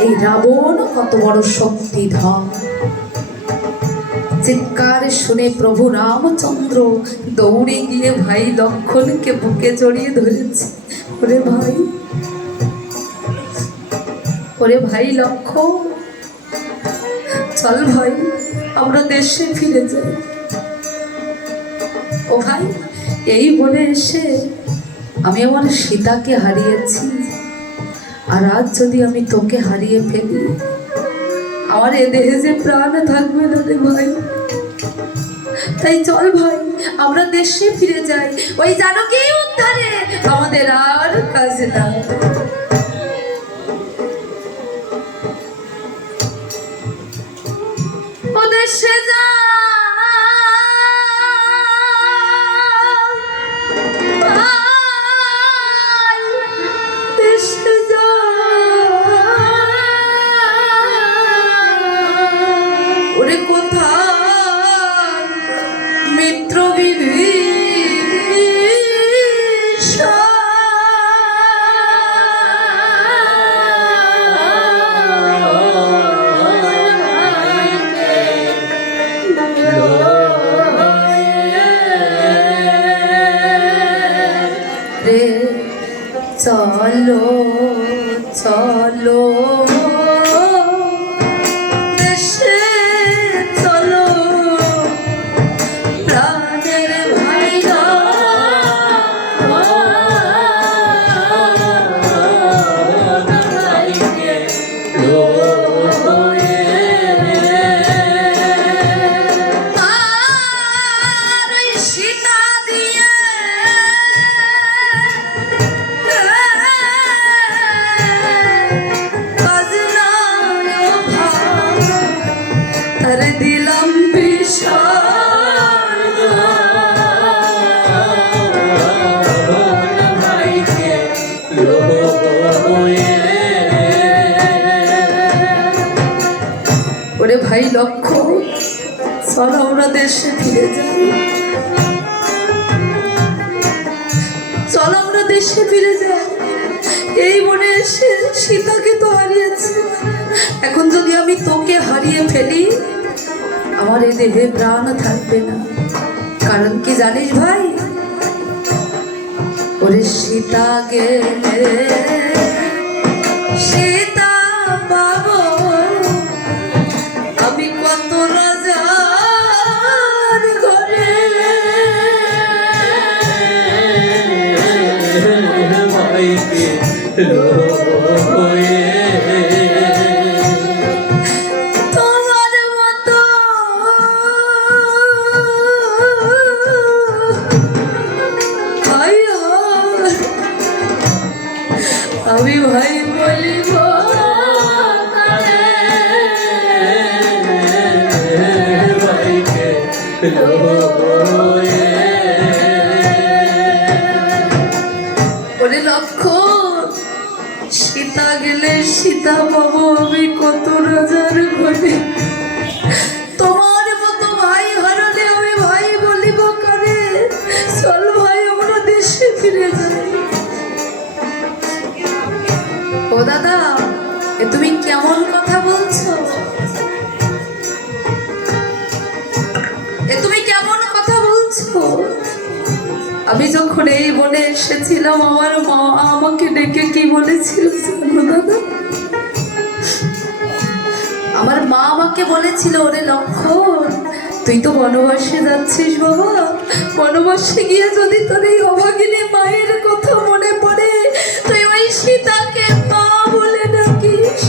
এই রাবণ কত বড় শক্তিধর। চিৎকার শুনে প্রভু রামচন্দ্র দৌড়ে গিয়ে ভাই লক্ষণকে বুকে জড়িয়ে ধরেছে। ওরে ভাই ওরে ভাই লক্ষণ, চল ভাই, আমরা দেশে ফিরে যাই। ও ভাই, এই বলে এসে আমি আমার সীতাকে হারিয়েছি। আর আজ যদি আমি তোকে হারিয়ে ফেলি, আমার এ দেহে যে প্রাণ থাকবে না রে ভাই তাই চল ভাই, আমরা দেশে ফিরে যাই। ওই জানো কি উদ্ধারে আমাদের আর কাজে না চলো চলো। চল আমরা দেশে ফিরে যাই। চল আমরা দেশে ফিরে যাই। এই মনে এসে সীতাকে তো হারিয়েছি। এখন যদি আমি তোকে হারিয়ে ফেলি, আমার এই দেহে প্রাণ থাকবে না। কারণ কি জানিস ভাই? ওরে সীতা গেলে সীতা পাবো আমি ভাই বলিব ওরে সীতা পাবো আমি কত রাজার ঘরে। তোমার মতো ভাই হারালে আমি ভাই বলিব কারে চল ভাই, আমরা দেশে ফিরে যাই। ও দাদা, এ তুমি কেমন কথা বলছো? এ তুমি কেমন কথা বলছো? আমি যখন এই বনে এসেছিলাম, আমার মা আমাকে ডেকে কি বলেছিল দাদা? মা আমাকে বলেছিল, ওরে লক্ষণ তুই তো বনবাসে যাচ্ছিস বাবা। বনবাসে গিয়ে যদি তোর এই অভাগিনী মায়ের কথা মনে পড়ে, তুই ওই সীতাকে মা বলে ডাকিস।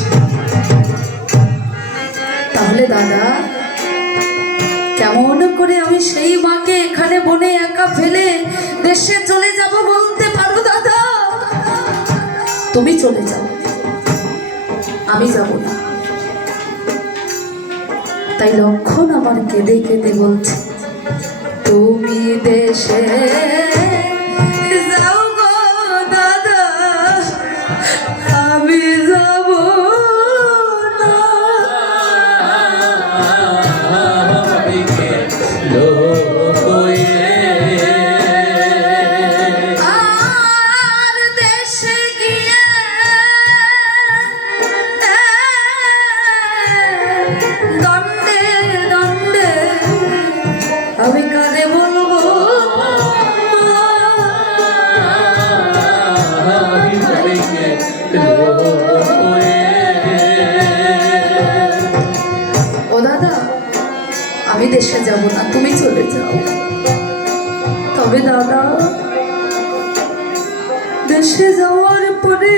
তাহলে দাদা, কেমন করে আমি সেই মাকে এখানে বনে একা ফেলে দেশে চলে যাব বলতে পারো দাদা? তুমি চলে যাও। আমি যাব না। তাই লক্ষণ আমার কেঁদে কেঁদে বলছে তুমি দেশে দেশে যাব না, তুমি চলে যাও। তবে দাদা, দেশে যাওয়ার পরে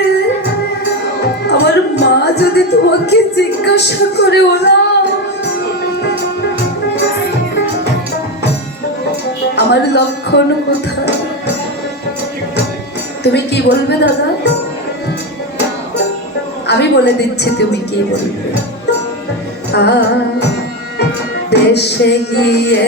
আমার মা যদি তোমাকে জিজ্ঞাসা করে ওরা আমার লক্ষণ কোথায়? তুমি কি বলবে দাদা? আমি বলে দিচ্ছি, তুমি কি বলবে? আ দেশে গিয়ে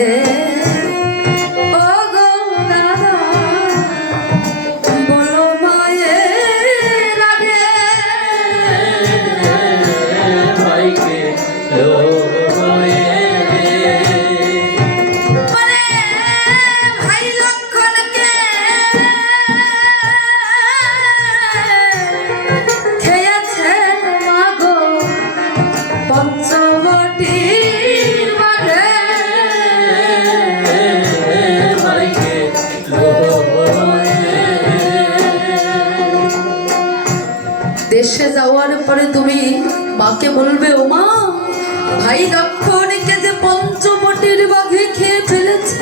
ভাই লক্ষণকে যে পঞ্চবটির বাঘে খেয়ে ফেলেছে।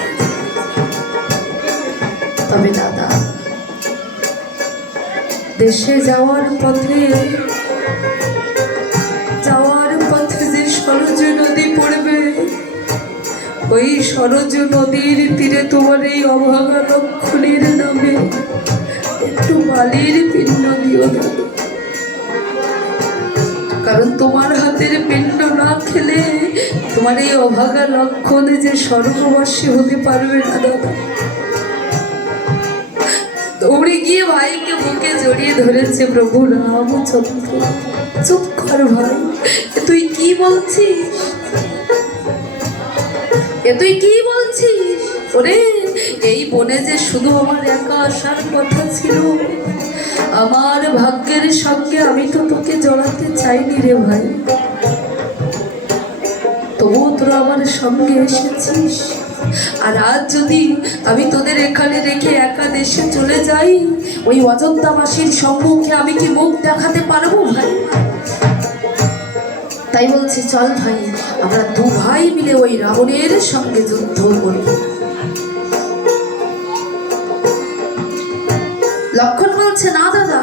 তবে দাদা, দেশে যাওয়ার পথে যাওয়ার পথে যে সরজ নদী পড়বে, ওই সরজ নদীর তীরে তোমার এই অভাগা লক্ষণের নামে একটু বালির পিণ্ড দিও দাদা কারণ তোমার হাতের পিণ্ড না খেলে তোমার এই অভাগা লক্ষণে যে স্বর্গবাসী হতে পারবে না, দাদা। দৌড়ে গিয়ে ভাইকে বুকে জড়িয়ে ধরেছে প্রভু রামচন্দ্র। চুপ কর ভাই তুই কি বলছিস? এ তুই কি বলছিস? ওরে, এই বনে যে শুধু আমার একা আসার কথা ছিল আমার ভাগ্যের সঙ্গে আমি তো তোকে জড়াতে চাইনি রে ভাই। তবুও তোরা আমার সঙ্গে এসেছিস। আর আজ যদি আমি তোদের এখানে রেখে একা দেশে চলে যাই, ওই অযোধ্যাবাসীর সম্মুখে আমি কি মুখ দেখাতে পারব ভাই? তাই বলছি, চল ভাই, আমরা দু ভাই মিলে ওই রাবণের সঙ্গে যুদ্ধ করি। লক্ষণ বলছে, না দাদা,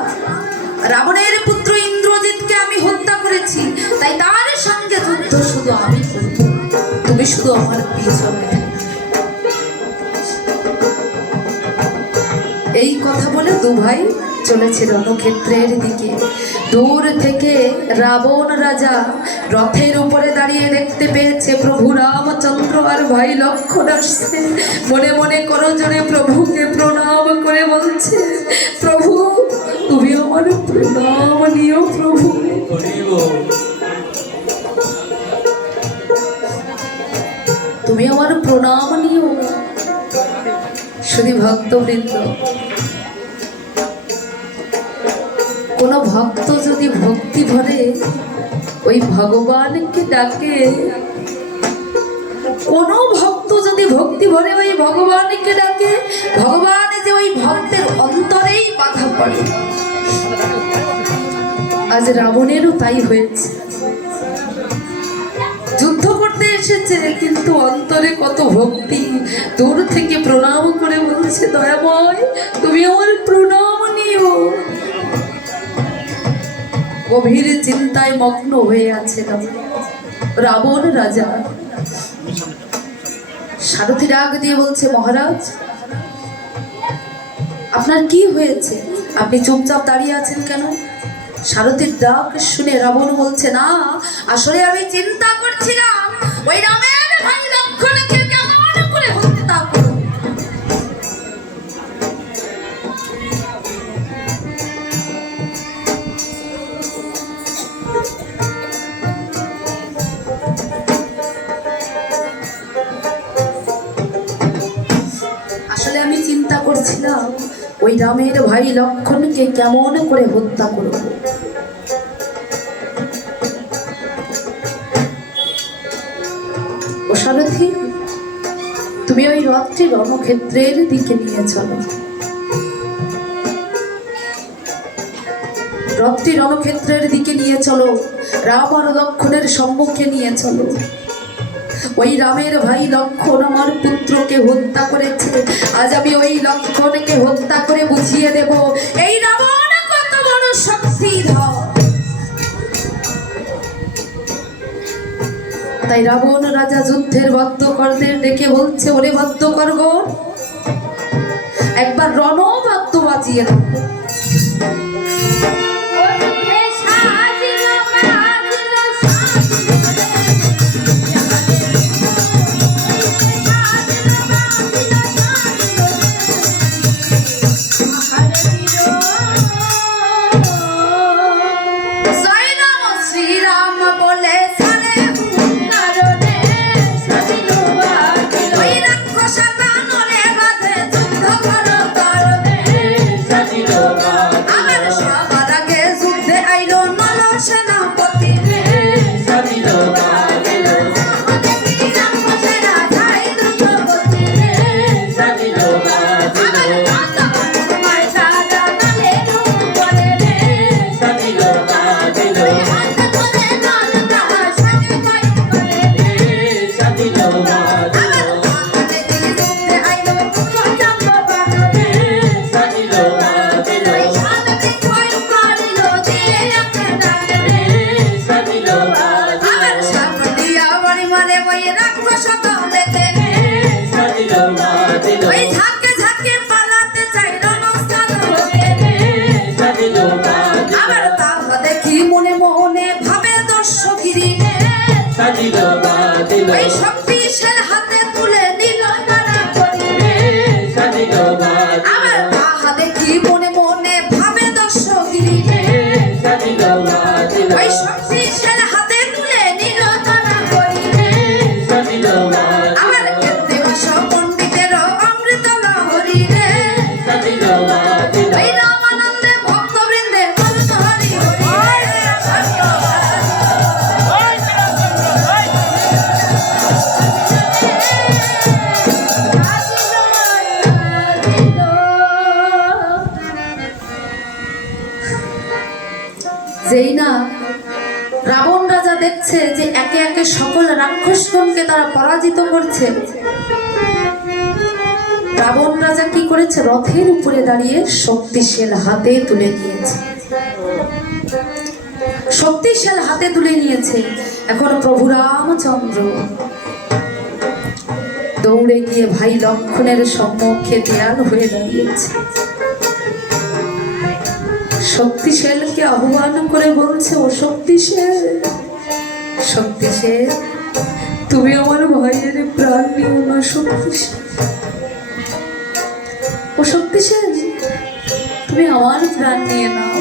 রাবণের পুত্র ইন্দ্রজিৎকে আমি হত্যা করেছি, তাই তার সঙ্গে যুদ্ধ শুধু আমি তুমি শুধু আমার পিছনে এই কথা বলে দু ভাই চলেছে রণক্ষেত্রের দিকে। দূর থেকে রাবণ রাজা রথের উপরে দাঁড়িয়ে দেখতে পেয়েছে প্রভু রামচন্দ্র আর ভাই লক্ষণ আসছে মনে মনে করো জোরে প্রভুকে প্রণাম করে বলছে, প্রভু, তুমি আমার প্রণাম নিও প্রভু। তুমি আমার প্রণাম নিও। শুধু ভক্তবৃন্দ কোন ভক্ত যদি ভক্তি ভরে ওই ভগবানকে ডাকে। কোন ভক্ত যদি ভক্তি ভরে ওই ভগবানকে ডাকে। ভগবান যে ওই ভক্তের অন্তরেই বাধা পড়ে। আজ রাবণেরও তাই হয়েছে। যুদ্ধ করতে এসেছে, কিন্তু অন্তরে কত ভক্তি। দূর থেকে প্রণাম করে বলছে, দয়াময়, তুমি আমার প্রণাম গভীর চিন্তায় মগ্ন হয়ে আছে রাবণ। রাজা। সারথী রাগ দিয়ে বলছে, মহারাজ, আপনার কি হয়েছে? আপনি চুপচাপ দাঁড়িয়ে আছেন কেন? সারথীর ডাক শুনে রাবণ বলছে, না, আসলে আমি চিন্তা করছিলাম কেমন করে হত্যা করব? ও সারথি, তুমি ওই রথটি রণক্ষেত্রের দিকে নিয়ে চলো। রথটি রণক্ষেত্রের দিকে নিয়ে চলো, রাম আর লক্ষণের সম্মুখে নিয়ে চলো। ওই রামের ভাই লক্ষণ আমার পুত্রকে হত্যা করেছে। আজ আমি ওই লক্ষণকে হত্যা করে বুঝিয়ে দেব। এই রাবণ তাই রাবণ রাজা যুদ্ধের বদ্ধকরদের ডেকে বলছে ওরে বদ্ধকর্গ একবার রণবাদ্য বাজিয়ে দাও পরাজিত করছে। রাবণ রাজা কি করেছে? রথের উপরে দাঁড়িয়ে শক্তিশাল হাতে তুলে নিয়েছে। শক্তিশাল হাতে তুলে নিয়েছে। এখন প্রভু রামচন্দ্র। দৌড়ে গিয়ে ভাই লক্ষণের সম্মুখে দেয়াল হয়ে দাঁড়িয়েছে। শক্তিশালকে আহ্বান করে বলছে, ও শক্তিশাল শক্তিশাল, তুমি আমার ভাইয়ের প্রাণ শক্তিশাল। ও শক্তিশাল, তুমি আমার প্রাণ নিয়ে নাও।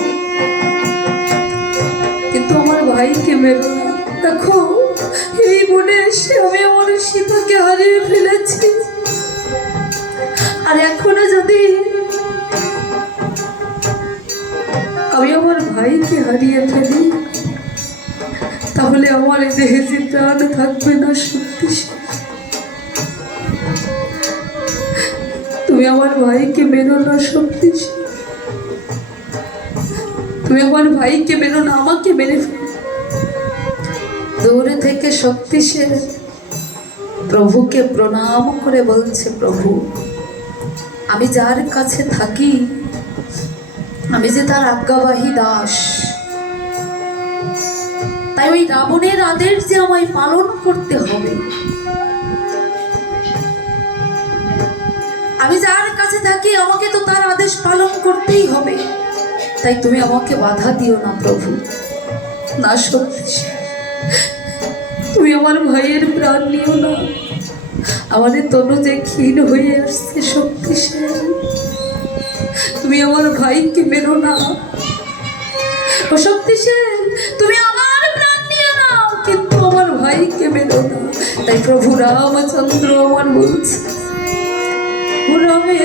কিন্তু আমার ভাইকে মেরো দেখো, এই এসে আমি আমার সীতাকে হারিয়ে ফেলেছি। আর এখনও যদি আমি আমার ভাইকে হারিয়ে ফেলি, তাহলে আমার দেহে যে প্রাণ থাকবে না শক্তিশালী। তুমি আমার ভাইকে মেরো না শক্তিশালী তুমি আমার ভাইকে মেরো না, আমাকে মেরে দূরে থেকে শক্তিশাল প্রভুকে প্রণাম করে বলছে, প্রভু, আমি যার কাছে থাকি, আমি যে তার আজ্ঞাবাহী দাস, তাই ওই রাবণের আদেশ যে আমায় পালন করতে হবে আমি যার কাছে থাকি আমাকে তো তার আদেশ পালন করতেই হবে। তাই তুমি আমাকে বাধা দিও না, প্রভু। না তুমি আমার ভাইয়ের প্রাণ নিও না। আমাদের তনু যে ক্ষীণ হয়ে আসছে শক্তিশালী। তুমি আমার ভাইকে মেরো না। ও শক্তিশাল, তুমি আমার প্রাণ নাও, কিন্তু আমার ভাইকে মেরো না। তাই প্রভু রামচন্দ্র আমার বলছে রবে